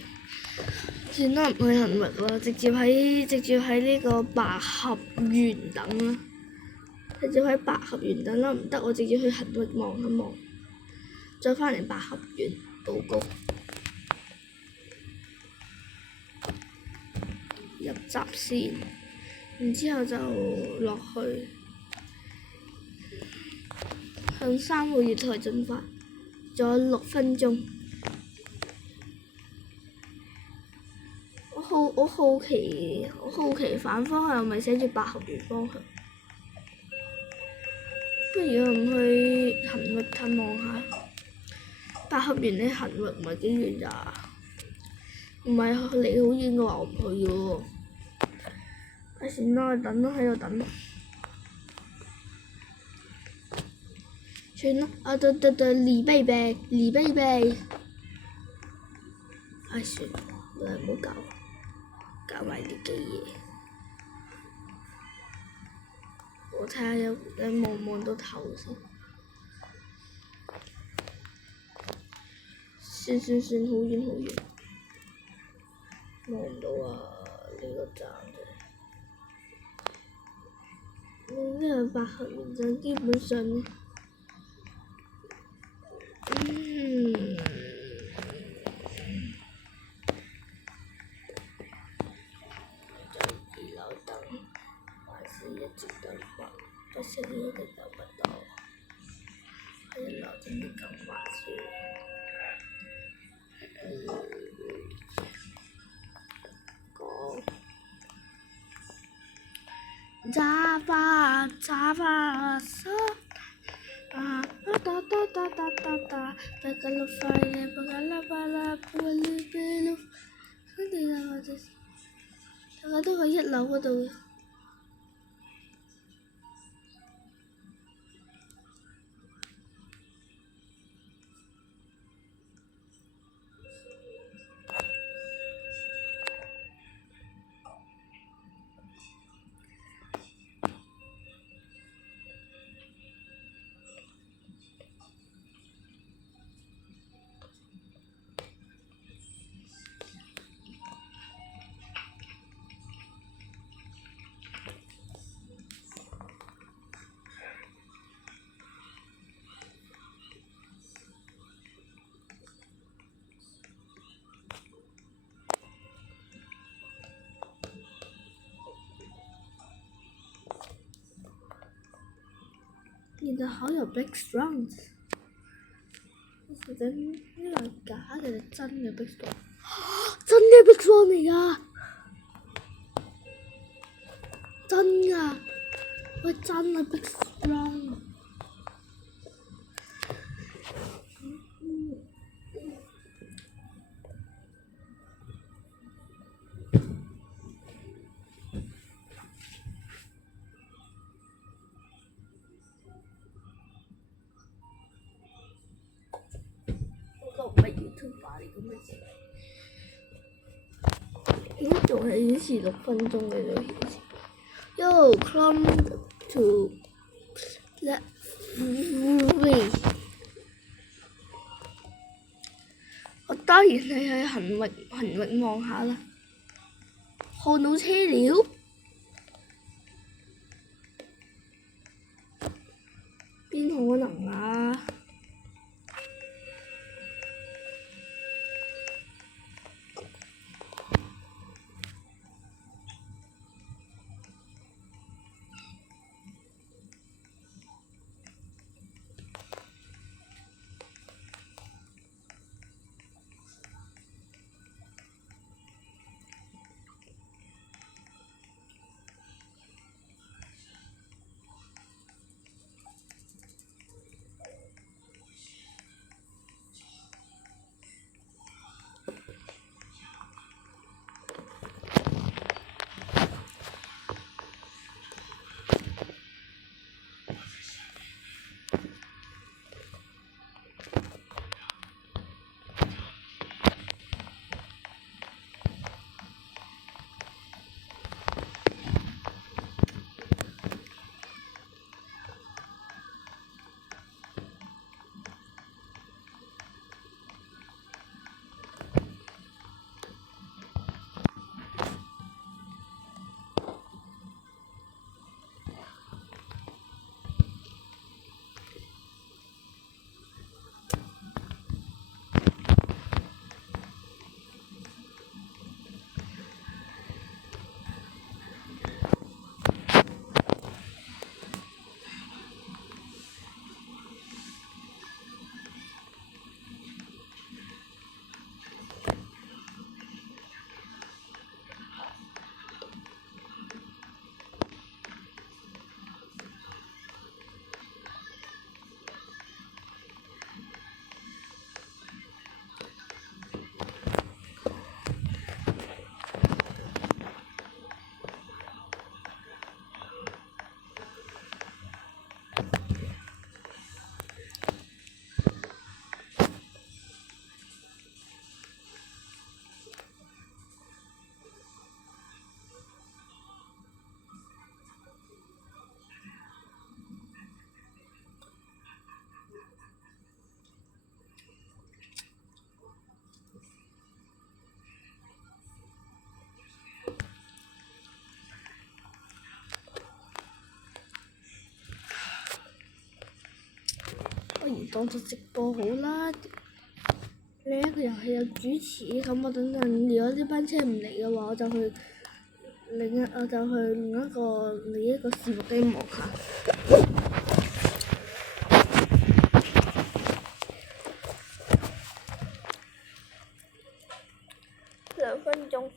算啦，唔去行域啦，直接喺呢個百合園等啦。直接喺百合園等啦，唔得我直接去行域望一望，再翻嚟百合園報告。入閘先，然之後就落去向3個月台進發，仲有6分鐘。我好奇反方向係咪寫住百合園方向？不如我唔去行域探望下。百合園離行域唔係幾遠咋？唔係離好遠嘅話，我唔去喎。算啦，等都喺度等。算啦，李貝貝。算啦，唔好搞埋啲嘅嘢。我睇下有望到頭先。算，好遠。望唔到啊！呢個站啫。呢個百合園站基本上在2樓等，還是一直等吧？不識呢個等不到，喺1樓真係咁滑雪。Java 大家都喺1樓嗰度。原來好有 Big Strong， 究竟呢個係假嘅定真嘅 Big Strong？ 真嘅 Big Strong 嚟㗎！真㗎！喂，真係 Big Strong！唔係 YouTuber 嚟嘅咩？點解仲係顯示6分鐘嘅都顯示？Yo come to let me， 我當然係去行域望下啦。看到車了？邊可能啊？當作直播好啦。另一個遊戲有主持，咁我等陣如果呢班車唔嚟嘅話，我就去另一個伺服機望下。2分鐘。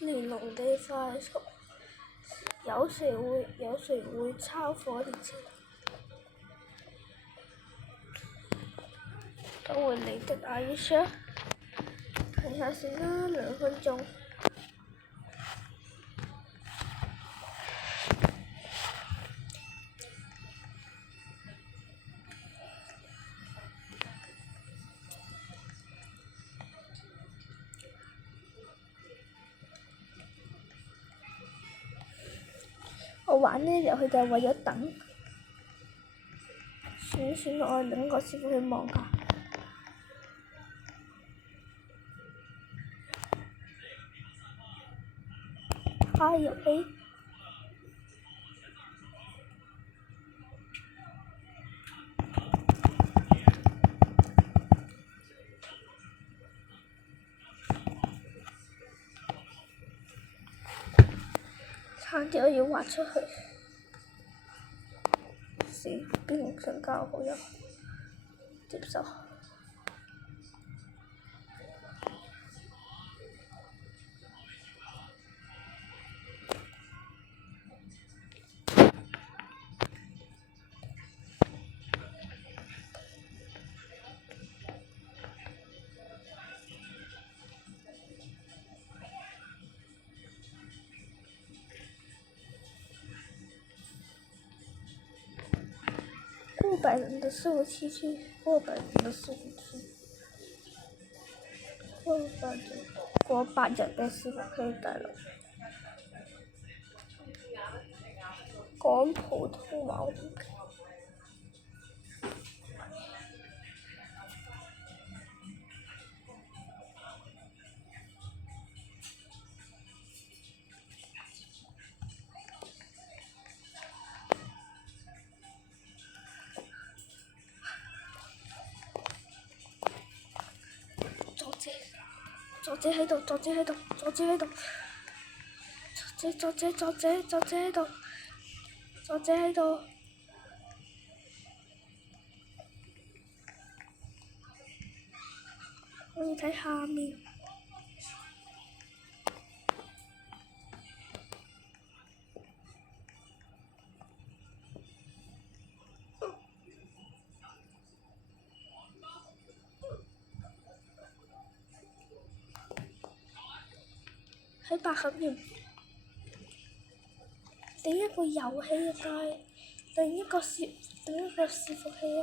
連龍地快速，有時會超火列車，都會嚟的，Are you sure？睇下先啦，2分鐘。我玩呢個遊戲就係為咗等，算啦，我等個師傅去望下。開遊戲。差啲我要滑出去，死邊個想交好友？接受。500人的伺服器去，500人的伺服器，500人的伺服器大佬，講普通話好啲。作者喺度，作者喺度，作者喺度，作者喺度，作者喺度。我要睇下面。喺百合園，另一個遊戲啊，但係另一個伺服器啊，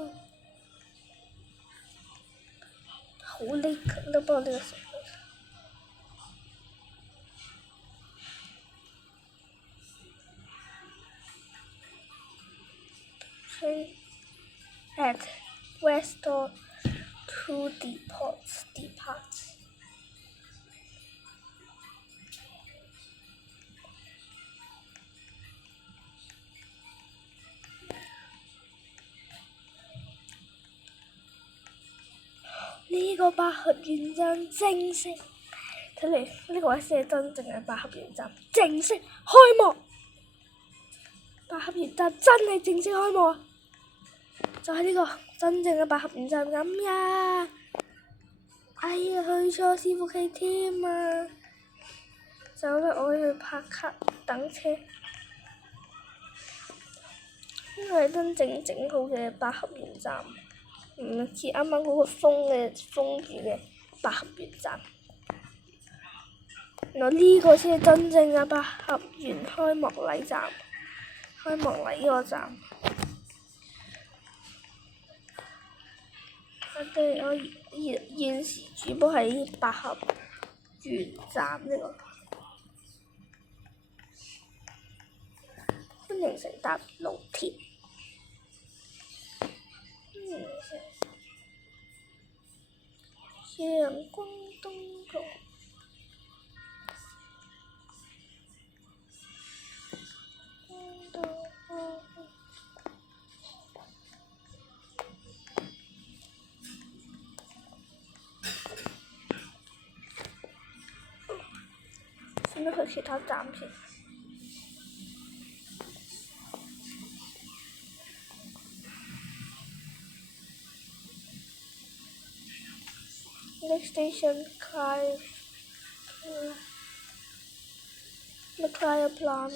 好叻都幫呢個伺服器。At Westall to depart。個百合園站正式睇嚟，呢個位先係真正嘅百合園站正式開幕。百合園站真係正式開幕啊！就係呢個真正嘅百合園站咁呀！哎呀，去錯伺服器添啊！走啦，我要去拍卡等車。呢個係真正整好嘅百合園站，唔似啱啱嗰個封住嘅百合園站。原來呢個先係真正嘅百合園開幕禮站，開幕禮呢個站。我現時主播喺百合園站呢個。歡迎乘搭老鐵。陽光東路。先去其他站先。Next station, the Cryo Plant.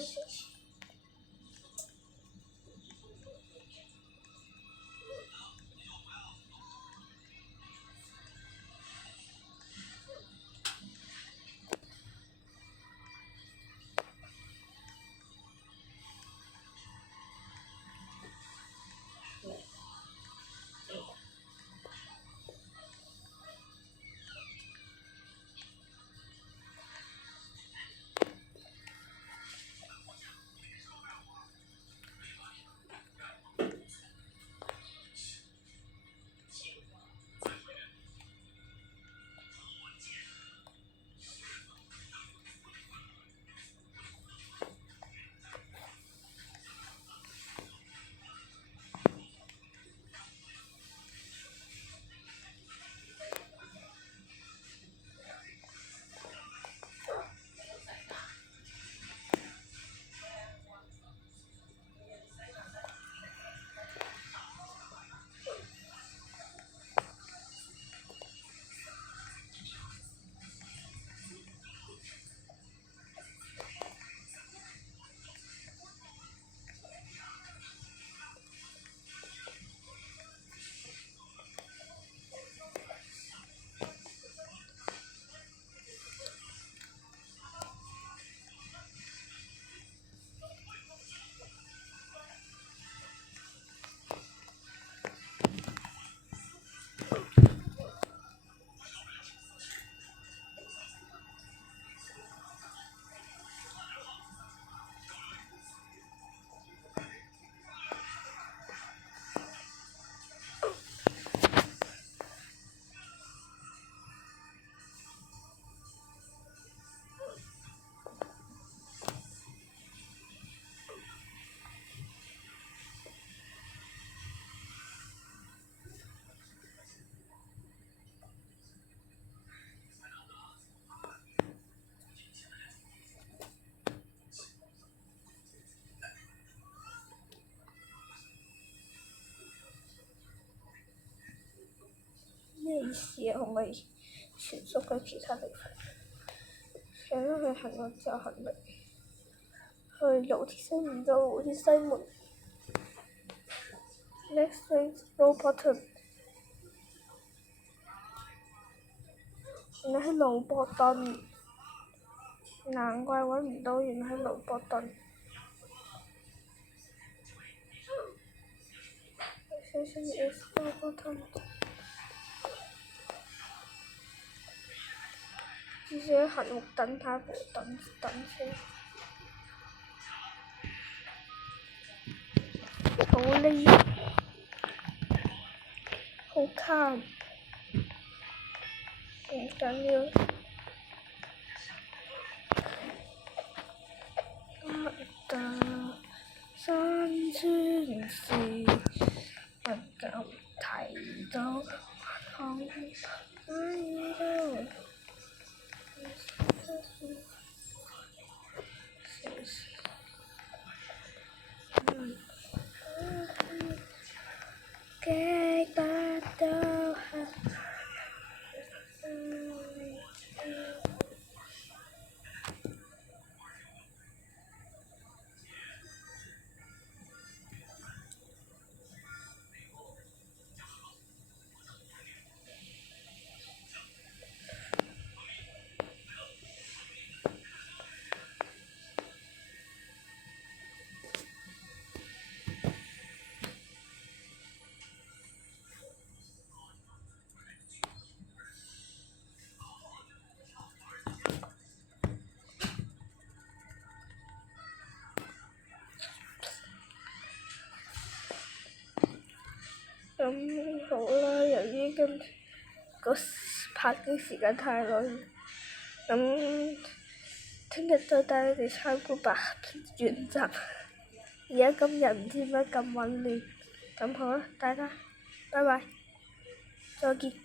咩意思啊？可唔可以傳送去其他地方？上咗去行路之後行嚟，去老鐵西門到老鐵西門。Next is Row Bottom。原來係盧伯頓，難怪揾唔到，原來係盧伯頓。Station is Row Bottom。至少行綠燈睇部等車。好呢，好 calm，唔緊要。得山川是不夠睇到，看咁好啦，由於今個拍嘅時間太耐，咁聽日再帶你哋參觀白片原集。而家今日唔知點解咁混亂，咁好啦，大家拜拜，再見。